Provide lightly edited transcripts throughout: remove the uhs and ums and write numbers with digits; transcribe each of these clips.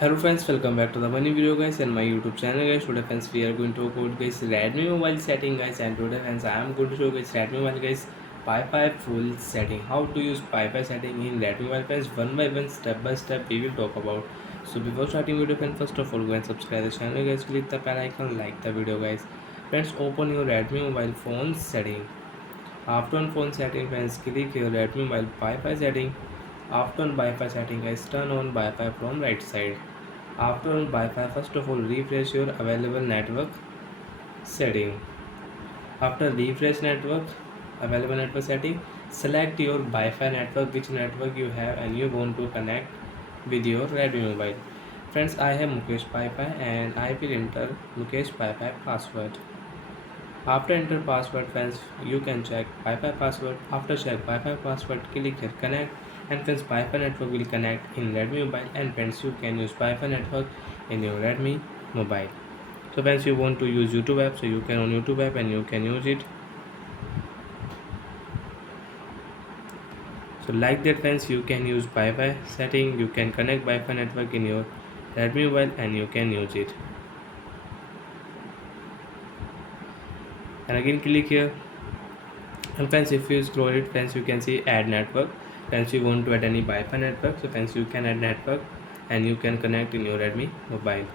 Hello friends, welcome back to the funny video guys and my YouTube channel guys. Today friends we are going to talk about guys Redmi mobile setting guys, and today friends I am going to show guys Redmi mobile guys Wi-Fi full setting. How to use Wi-Fi setting in Redmi mobile friends, one by one, step by step we will talk about. So before starting video friends, first of all go and subscribe the channel guys, click the bell icon, like the video guys. Friends, open your Redmi mobile phone setting. After on phone setting friends, click your Redmi mobile Wi-Fi setting. After on Wi-Fi setting guys, turn on Wi-Fi from right side. After on Wi-Fi, first of all refresh your available network setting. After refresh network available network setting, select your Wi-Fi network, which network you have and you want to connect with your Redmi mobile. Friends, I have Mukesh Wi-Fi and I will enter Mukesh Wi-Fi password. After enter password friends, you can check Wi-Fi password. After check Wi-Fi password, click here connect, and friends Wi-Fi network will connect in Redmi mobile, and friends you can use Wi-Fi network in your Redmi mobile. So friends, you want to use YouTube app, so you can on YouTube app and you can use it. So like that friends, you can use Wi-Fi setting, you can connect Wi-Fi network in your Redmi mobile and you can use it. And again click here, and friends if you scroll it friends, you can see add network. Friends, you want to add any Wi-Fi network, so friends you can add network and you can connect in your Redmi mobile.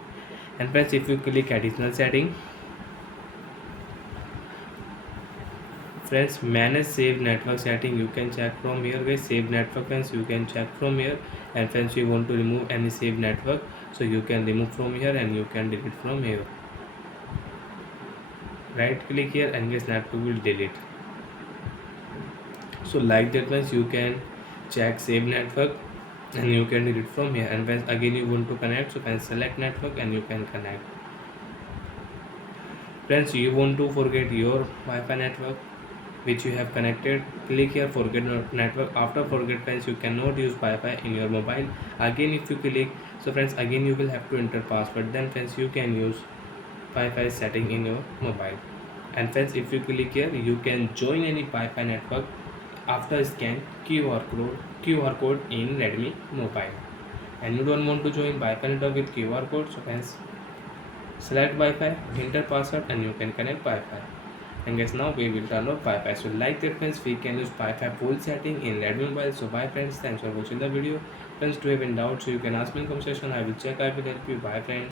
And friends, if you click additional setting, friends manage save network setting, you can check from here guys. Save network friends, you can check from here. And friends, you want to remove any save network, so you can remove from here and you can delete from here. Right click here and guys network will delete. So like that means you can check save network and you can delete from here. And when again you want to connect, so can select network and you can connect. Friends, you want to forget your Wi-Fi network which you have connected, click here forget network. After forget friends, you cannot use Wi-Fi in your mobile. Again if you click, so friends again you will have to enter password, then friends you can use Wi-Fi setting in your mobile. And friends, if you click here, you can join any Wi-Fi network after scan QR code in Redmi mobile. And you don't want to join Wi-Fi network with QR code, so friends select Wi-Fi, enter password and you can connect Wi-Fi. And guys, now we will turn off Wi-Fi. So like that friends, we can use Wi-Fi full setting in Redmi mobile. So bye friends, thanks for watching the video. Friends, do you have any doubts, so you can ask me in comment section. I will check, I will help you. Bye friends.